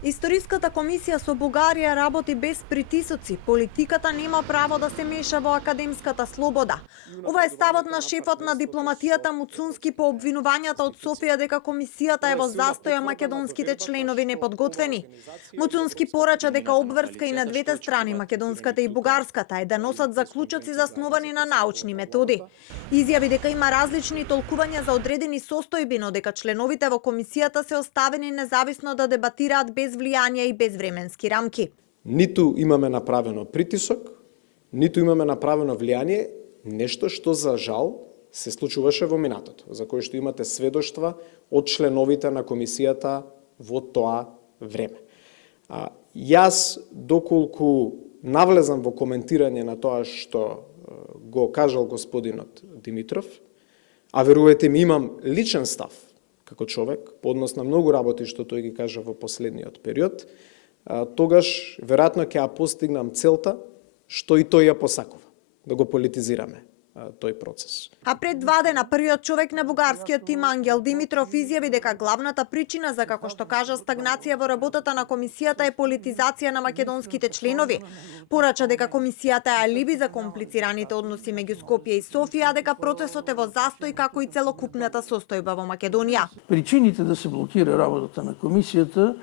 Историската комисија со Бугарија работи без притисоци. Политиката нема право да се меша во академската слобода. Ова е ставот на шефот на дипломатијата Муцунски по обвинувањата од Софија дека комисијата е во застоја, македонските членови неподготвени. Муцунски порача дека обврска и на двете страни, македонската и бугарската, е да носат заклучоци засновани на научни методи. Изјави дека има различни толкувања за одредени состојби, но дека членовите во комисијата се оставени независно да дебатираат без влијание и без временски рамки. Ниту имаме направено притисок, ниту имаме направено влијание, нешто што за жал се случуваше во минатото, за кој што имате сведоштва од членовите на комисијата во тоа време. Јас, доколку навлезам во коментирање на тоа што го кажал господинот Димитров, а верувате ми, имам личен став како човек, по однос на многу работи што тој ги кажа во последниот период, тогаш веројатно ќе ја постигнам целта што и тој ја посакува, да го политизираме тој процес. А пред 2 дена првиот човек на бугарскиот тим Ангел Димитров изјави дека главната причина за, како што кажа, стагнација во работата на комисијата е политизација на македонските членови. Порача дека комисијата е алиби за комплицираните односи меѓу Скопје и Софија, а дека процесот е во застој како и целокупната состојба во Македонија. Причините да се блокира работата на комисијата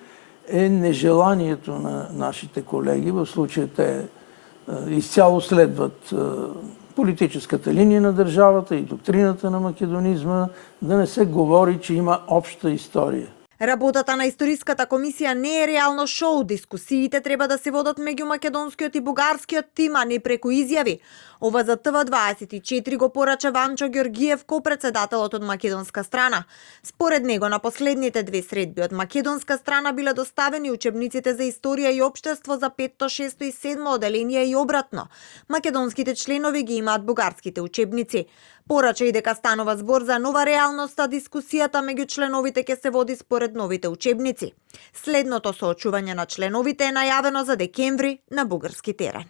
е нежеланието на нашите колеги, во случај те изцяло следват политическата линија на државата и доктрината на македонизма, да не се говори, че има општа историја. Работата на историската комисија не е реално шоу. Дискусиите треба да се водат меѓу македонскиот и бугарскиот тим, а не преку изјави. Ова за ТВ24 го порача Ванчо Ѓорѓиев, ко-председателот од македонска страна. Според него, на последните 2 средби од македонска страна биле доставени учебниците за историја и општество за 5, 6 и 7 оделение и обратно. Македонските членови ги имаат бугарските учебници. Порача и дека станува збор за нова реалност, а дискусијата меѓу членовите ќе се води според новите учебници. Следното соочување на членовите е најавено за декември на бугарски терен.